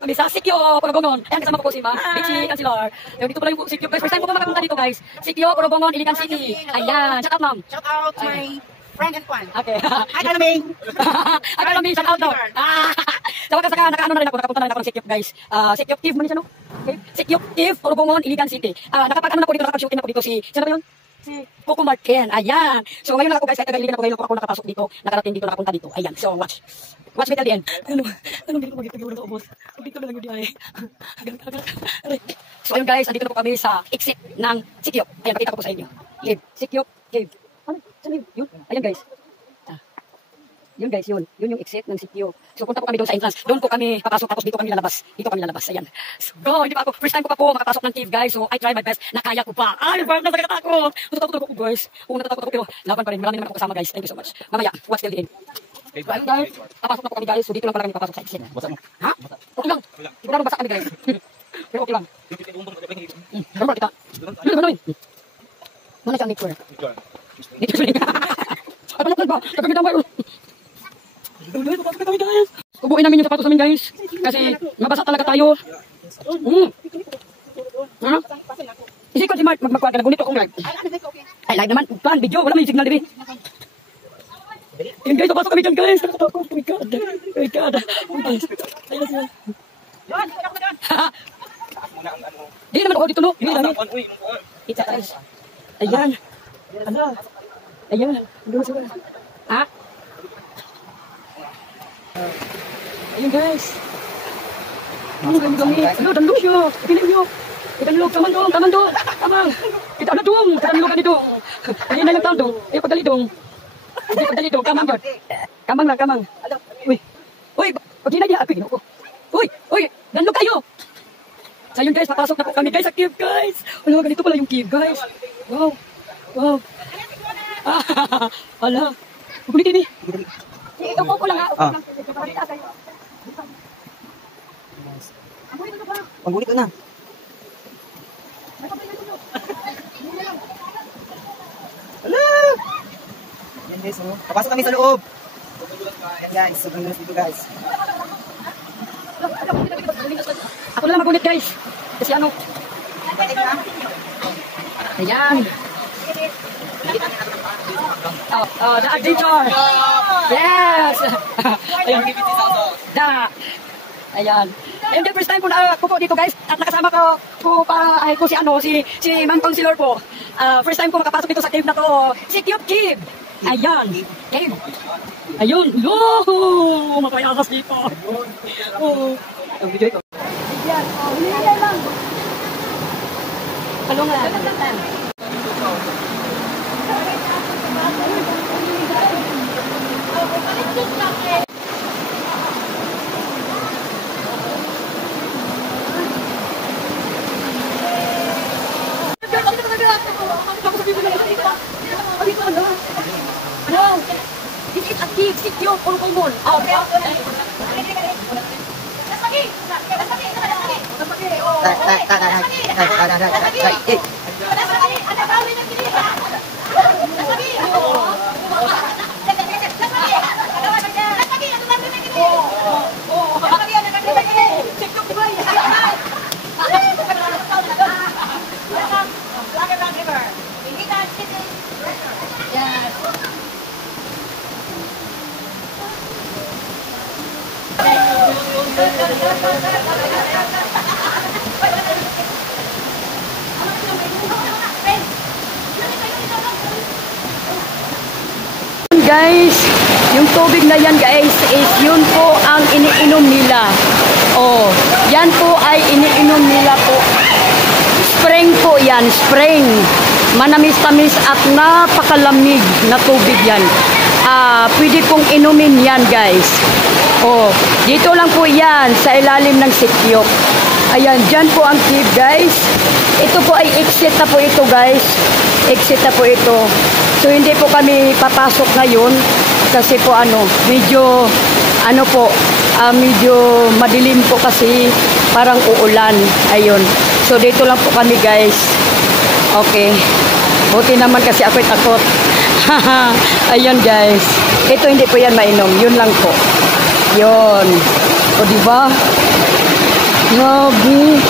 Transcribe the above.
Kami sa Sikyo, Porogongon. Ayan, kasama ko po si Ma, Richie, Councilor. Dito pala yung Sikyo, guys. First time po makapunta dito, guys. Sikyo, Porogongon, Iligan City. Ayan, shout out, ma'am. Shout out to my friend and fan. Okay. Hi, Kalaming. Hi, Kalaming, shout out daw. Sa wakas, nakaano na rin ako, nakapunta na rin ako ng Sikyo, guys. Sikyo Cave, man siya, no? Sikyo Cave, Porogongon, Iligan City. Nakapag-ano na po dito, nakapag-shooting na po dito si, sino ba yun? Si Coco Marken, ayan. So ngayon lang ako guys, kahit taga-iligan ako, ngayon ako nakapasok dito, nakarating dito, nakapunta dito. Ayan, so watch. Watch me till the end. Anong dito ko dito, wala ko ubos. Dito na lang yun ay. So ayun guys, andito na po kami sa exit ng Sikyo. Ayan, pakita ko po sa inyo. Cave, Sikyo Cave. Ano? Saan yun? Ayan guys. Yun guys, yun yung exit ng Sikyo. So punta po kami doon sa entrance. Doon po kami papasok, tapos dito kami lalabas. Dito kami lalabas. Ayan. So go, hindi pa ako. First time ko pa po makapasok ng cave guys. So I try my best. Nakaya ko pa. Ay, parang nagkakatakot. Natatakot ako guys. Oo, natatakot ako pero laban pa rin. Marami naman ako kasama guys. Thank you so much. Mamaya, watch till the end. So ayun guys, papasok na po kami guys. So dito lang pala kami papasok sa exit. Ha? Okay lang. Sigurado basa kami guys. Pero okay lang. Gambar kita. Mana siya ang nature? Nature. Ano ba? Kami daw mayroon. Kubuin namin yung sapatos namin guys. Kasi mabasa talaga tayo. Isi ko si Mark magkuha ka na gunito kung live. Ay live naman. Plan video. Wala may signal dibi. Ayun guys. Napasok kami dyan guys. Nakatakot. Oh my god. Oh my god. Ayun siya. Di naman ako dito no. Hindi namin. Kita guys. Ayan. Ano? Ayan. Doon sila. Ha? Ayun guys. Ano kami? Ano, dandong siya. Piling nyo. Itanlog, taman dong. Tamang. Kita na dong. Tatanlog ka nito. Ayun na yung taon dong. Ayun, pagdalitong. Hindi, pagdalitong. Kamang yun. Kamang lang, kamang. Uy. Uy, pag hinay niya. Uy, dandog kayo. So yun guys, papasok na po kami guys sa cave guys. Wala, ganito pala yung cave guys. Wow. Wala. Kukulitin eh. Ito po lang ha. Panggulit ko na. Hello! Yan guys, oh. Papasok kami sa loob. Yan guys, sobrang gulis dito guys. Ako na lang magunit guys. Kasi ano. Ayan. The adventure. Yes. Ayan. Ayan. And the first time po na ako po dito guys, at nakasama ko si Ma'am Councilor po. First time ko makapasok dito sa cave na to. Sikyo Cave. Ayan. Cave. Ayun. Yo! Makayakas dito. Oh. Ang video ito. Ayan. Hinihintay lang. Palungan. Sikyo, Porogongon. Okay. Guys, yung tubig na yan guys is yun po ang iniinom nila. Oh, yan po ay iniinom nila po. Spring po yan, spring. Manamis-tamis at napakalamig na tubig yan. Pwede pong inumin yan guys. Oh, dito lang po yan sa ilalim ng Sikyo. Ayan, dyan po ang cave guys. Ito po ay exit na po ito guys. Exit na po ito. So hindi po kami papasok ngayon kasi po medyo medyo madilim po kasi parang uulan. Ayun. So dito lang po kami guys. Okay. Buti naman kasi ako'y takot. Ayun guys. Ito hindi po yan mainom. Yun lang po. Yun. O diba? Grabe.